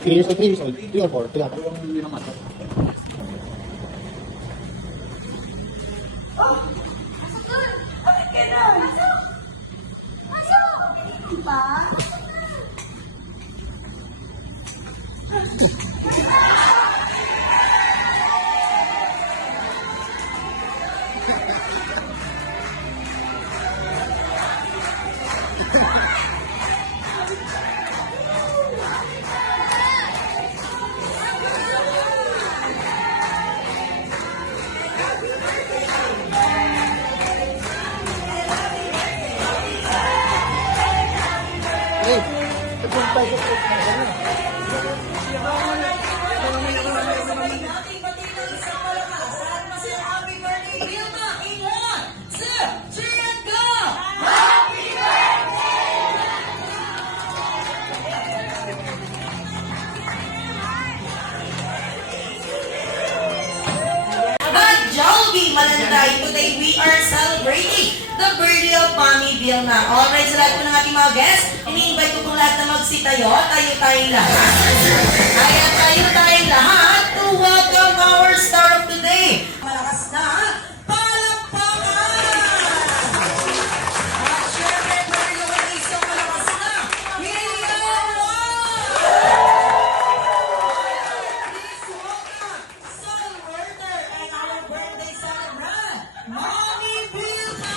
3 years old, 3 years old. 3 or 4. 3 or 4. Bakit gano'n? Masuk! Pa? Today we are celebrating the birthday of Mommy Vilma. Alright, sa lahat po ng ating mga guests, ini-invite ko pong lahat na magsitayo. Tayo tayong lahat. Kaya tayo tayong lahat to welcome our star of today. Malakas na palakpakan! At syempre, Mario Mauricio, malakas na William Wong! Please welcome Son Werner and our birthday celebrant, Mommy Vilma!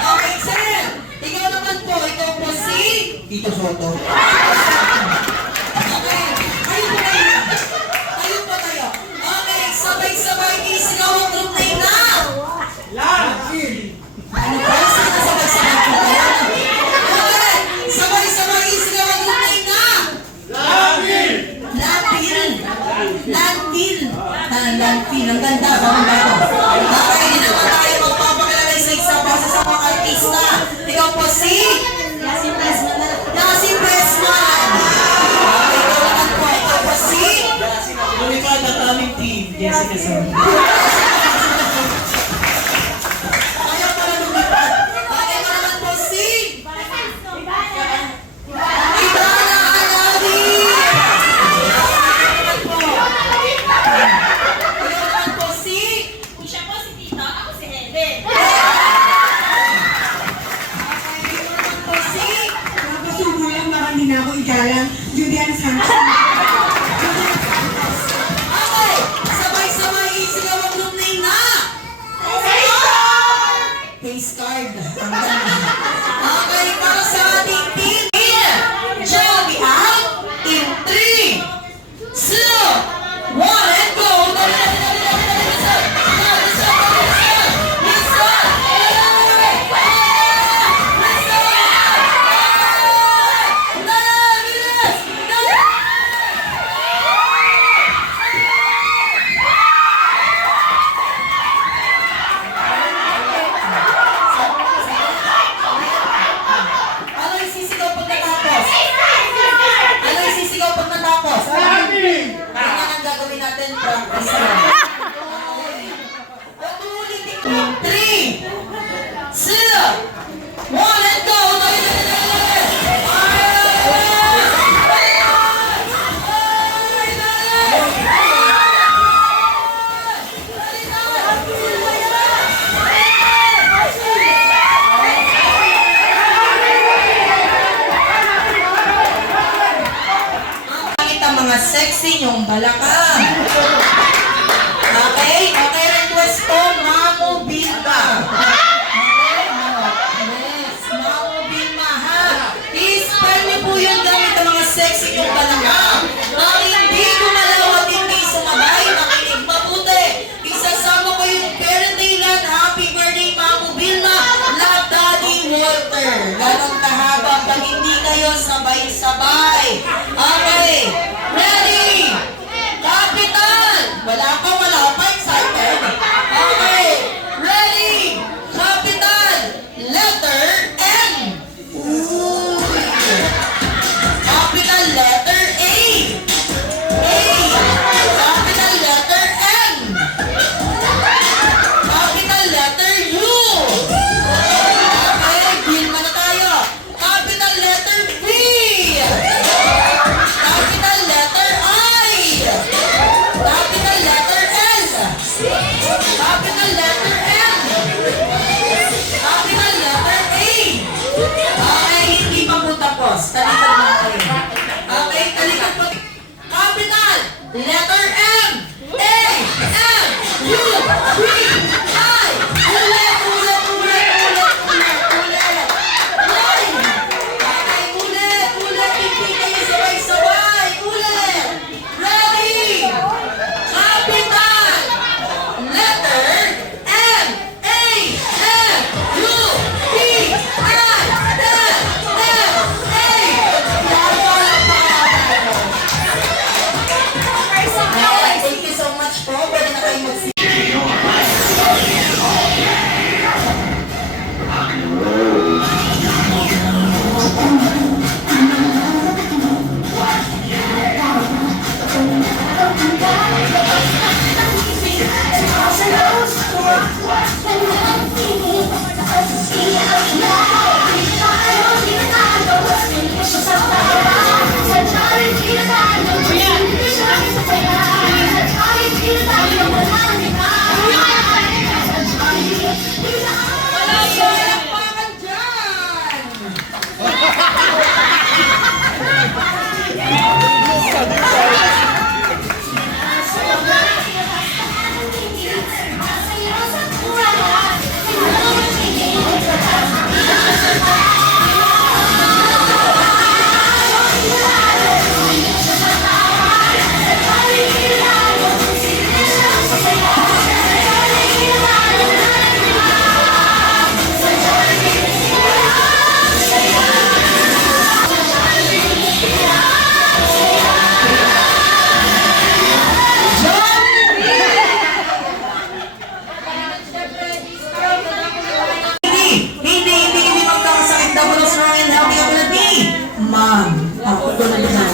Okay, sir! Ikaw naman po, ikaw po si Tito Soto. Okay, ayun po tayo. Ayun po tayo. Okay, sabay-sabay isigaw ang group name na. Ano po? Sabay-sabay po tayo. Okay, sabay-sabay isigaw ang group name na. Landil. Ang ganda. Okay, hindi naman tayo magpapakilala sa isa pa sa mga artista. Ikaw po si Yasin Presman. Okay, ikaw naman po. Ikaw po si Lumipad at aming team, Jessica Son. Ayaw pala lumipad. Okay, ikaw naman po si Idana Alawi. Ikaw naman po si Siya po si Tito, ako si Helen. Okay, ikaw naman po si Napasubo lang, baka hindi na ako igalang. Julian Sanchez. Okay, sabay-sabay isigaw ang group name na. Face card. Ang ganda. Okay, para sa ating team. Joby out in 3, 2, 1, and go! sexy niyong balakang. Okay? Okay, request ko, Mamo Bilma. Yes, Mamo Bilma, ha? I-spell niyo po yun gamit ang mga sexy niyong balakang. Ang hindi gumalaw at hindi sumabay, makinig mabuti. Isasama ko yung parent nila. Happy birthday, Mamo Bilma. Love, Daddy Walter. Ganong kahaba pag hindi kayo sabay-sabay. Okay, ready? Capital! Wala pa, excited. Okay, ready? Capital, letter N. Ooh. Capital letter A. Capital letter N. Capital letter U. Okay, Bilma na tayo. Capital letter B. Capital letter I. Capital letter L. Capital letter M. Capital letter A. Okay, hindi pa po tapos. Talikod mo kayo. Okay, talikod po. Capital letter M. A. M. U. B. I. Ulit. Okay, ulit. Hindi kayo sabay-sabay. Ulit. Ready? Capital letter M. A. M. U. B. I. L. M. A. Okay, thank you so much po. Pwede na kayo mag- Palakpakan dyan! Hindi magkakasakit daw ng strong and healthy ability. Ma'am, ako ko na lang.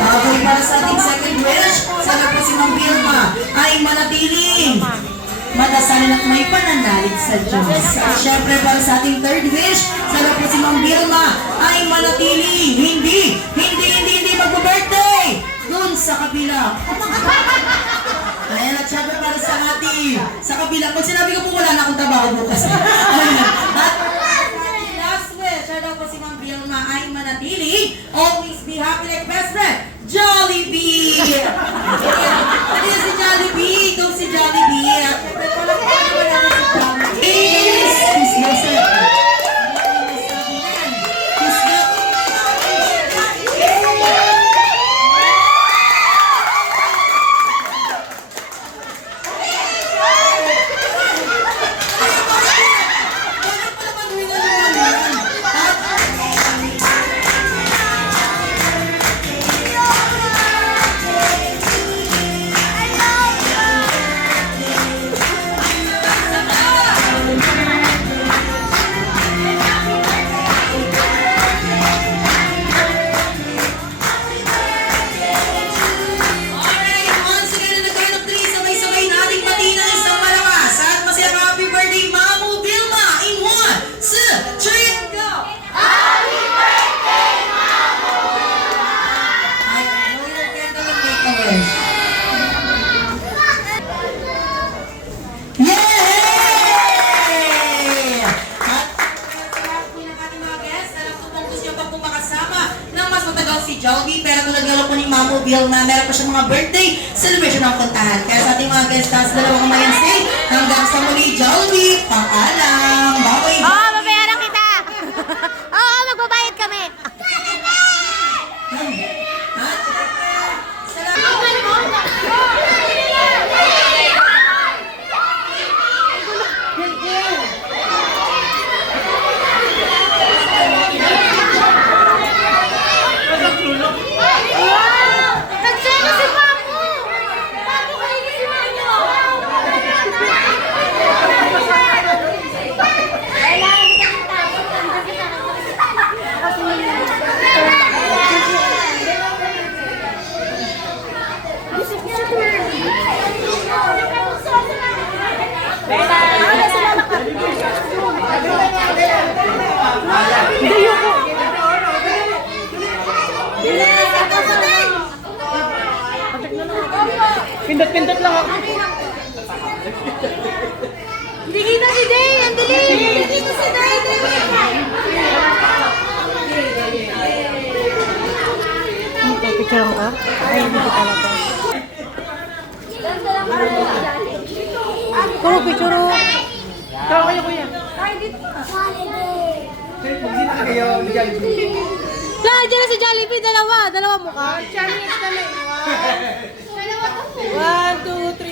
Okay, para sa ating second wish, sana po si Ma'am Vilma ay manatiling madasalin at may pananalig sa Diyos. At syempre para sa ating third wish, sana po si Ma'am Vilma ay manatiling hindi mag-birthday dun sa kabila. Ayan, at syempre para sa ating sa kabila. Pag sinabi ko po wala na akong trabaho bukas. At last wish, ano po si Ma'am Vilma ay manatili, always be happy like best friend, Jollibee! Ano si Jollibee? Ikaw si Jollibee. At syempre pala po naman si Jollibee. Kiss yourself. Kiss yourself. Jollibee, pero tulad regalo po ni Mamo Bill na meron po siya mga birthday celebration ng puntahan. Kaya sa ating mga guest house, dalawang kamayan stay. Hanggang sa muli, Jollibee, paalam. Bye-bye. Oo, babayaran kita. Oo, magbabayad kami. Nagsaya si Papo! Papo, kayo si Manyo! Pindot-pindot lang ako. Hindi kita si Day! Ang dilim! Hindi kita si Day! Picture mo ka? Ay, hindi ko talaga. Puro picture mo. Tara kayo, kuya. La, dyan na si Jollibee. Dalawa mukha. 1, 2, 3.